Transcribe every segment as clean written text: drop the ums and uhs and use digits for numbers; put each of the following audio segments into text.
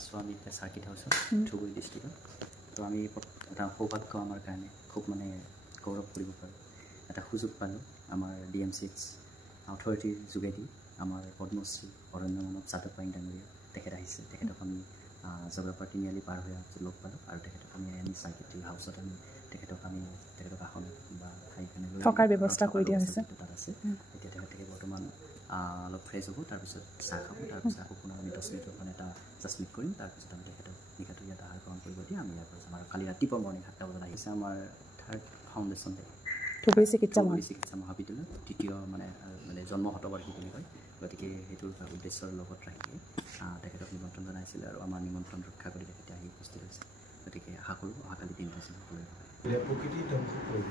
আছোঁ আমি এতিয়া চাৰ্কিট হাউচত ধুবুৰী ডিষ্ট্ৰিক্টত। তো আমি এটা সৌভাগ্য আমাৰ কাৰণে খুব মানে গৌৰৱ কৰিব পাৰোঁ, এটা সুযোগ পালোঁ আমাৰ DMCH অথৰিটিৰ যোগেদি। আমাৰ পদ্মশ্ৰী অৰণ্য মানৱ যাদৱ পায়েং ডাঙৰীয়া তেখেত আহিছে, তেখেতক আমি জগৰপাৰ তিনিআলি পাৰ হৈ লগ পালোঁ আৰু তেখেতক আমি চাৰ্কিট হাউচত আমি তেখেতক আসন বা ঠাইখিনি লৈ থকাৰ ব্যৱস্থা কৰি দিয়া হৈছে। তাত আছে এতিয়া তেখেতে বৰ্তমান অলপ ফ্ৰেছ হ'ব, তাৰপিছত চাহ খাব, তাৰপিছত আকৌ পুনৰ আমি 10 মিনিটৰ কাৰণে এটা জাষ্টমিট কৰিম, তাৰপিছত আমি তেখেতক নিশাটো ইয়াত আহাৰ গ্ৰহণ কৰিব দিম। আমি ইয়াৰ পৰা আমাৰ কালি ৰাতিপুৱা মৰ্ণিং 7টা বজাত আহিছে আমাৰ 3rd ফাউণ্ডেশ্যন ডে ধুবুৰী চিকিৎসা মহাবিদ্যালয় দ্বিতীয় মানে জন্ম শতবাৰ্ষিকী বুলি কয়। গতিকে সেইটোৰ উদ্দেশ্যৰ লগত ৰাখি তেখেতক নিমন্ত্ৰণ জনাইছিলে আৰু আমাৰ নিমন্ত্ৰণ ৰক্ষা কৰি তেখেতে আহি উপস্থিত হৈছে। গতিকে আশা কৰোঁ অহাকালি দিনটো সকলোৰে প্ৰকৃতি ধ্বংস কৰিব,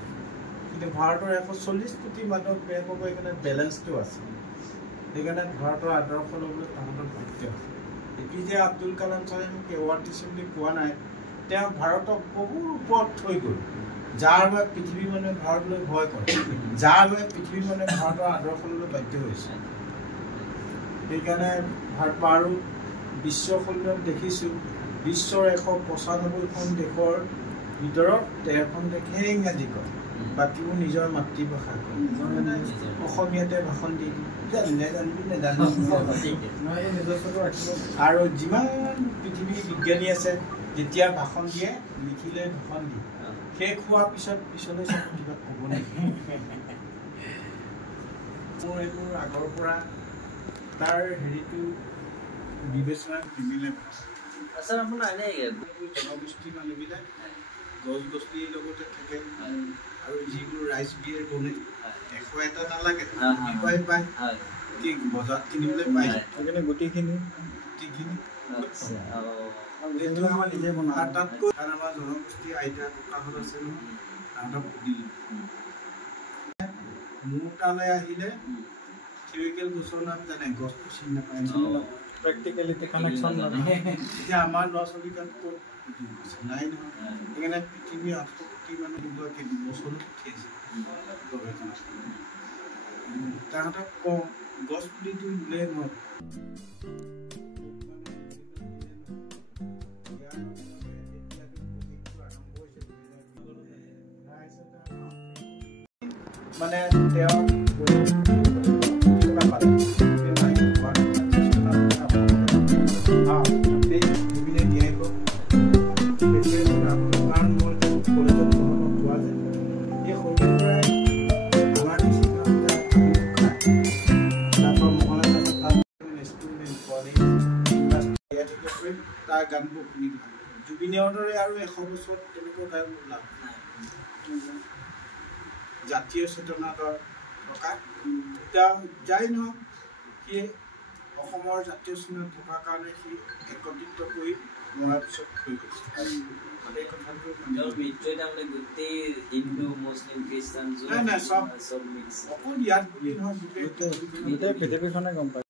কিন্তু ভাৰতৰ 140 কোটি মানুহক বেয়া পাব, এইকাৰণে বেলেঞ্চটো আছে। সেইকাৰণে ভাৰতৰ আদৰ্শ ল'বলৈ তাহাঁতৰ বাধ্য আছে। APJ আব্দুল কালাম চাহেবক এৱাৰ্ড দিছে বুলি কোৱা নাই, তেওঁ ভাৰতক বহুত ওপৰত থৈ গ'ল, যাৰ বাবে পৃথিৱীৰ মানুহে ভাৰতলৈ ভয় কৰে, যাৰ বাবে পৃথিৱীৰ মানুহে ভাৰতৰ আদৰ্শ ল'বলৈ বাধ্য হৈছে। সেইকাৰণে ভাৰত আৰু বিশ্বখণ্ডত দেখিছোঁ, বিশ্বৰ 195খন দেশৰ ভিতৰত 13খন দেশে ইংৰাজী কয়, বাকীবোৰ নিজৰ মাতৃভাষা কয়। অসমীয়াতে ভাষণ দি আৰু যিমান পৃথিৱীৰ বিজ্ঞানী আছে, যেতিয়া ভাষণ দিয়ে লিখিলে ভাষণ দিয়ে, শেষ হোৱাৰ পিছত পিছলৈ কিবা ক'ব নেকি? মোৰ এইবোৰ আগৰ পৰা তাৰ হেৰিটো বিবেচনাত নিমিলে। জনগোষ্ঠীৰ মানুহবিলাক গছ গছনিৰ লগতে থাকে আৰু যিবোৰ ৰাইচ বিয়েৰ বনে 101টা নালাগে, পায় কি বজাৰত কিনিবলৈ পায়, সেইকাৰণে গোটেইখিনি আমাৰ নিজে বনোৱা। তাতকৈ আমাৰ জনগোষ্ঠী আইতা ককাহঁত আছে নহয়, তাহাঁতক সুধিলোঁ মোৰ তালৈ আহিলে থিয়ৰিকেল গছৰ নাম জানে, গছটো চিনি নাপায়, প্ৰেক্টিকেলিটি কানেকশ্যন নাথাকে। এতিয়া আমাৰ ল'ৰা ছোৱালী তাত ক'ত নাই নহয়, সেইকাৰণে পৃথিৱীৰ 800 কোটি মানুহ দুগৰাকী দুবছৰত উঠি আছে গৱেষণা। তাহাঁতক কওঁ গছ পুলিটো ৰুলে নহয়, মানে তেওঁ তাৰ গানবোৰ শুনি ভাল। জুবিনৰ দৰে আৰু 100 বছৰ তেনেকুৱা গান লাভ নাই। জাতীয় চেতনা থকা এতিয়া যাই নহওক, সি অসমৰ জাতীয় চেতনা থকাৰ কাৰণে সি একত্ৰিত কৰি মৰাৰ পিছত থৈ গৈছে। সেই কথাটো অকল ইয়াত বুলি নহয়, গোটেই পৃথিৱীখনে গম পায়।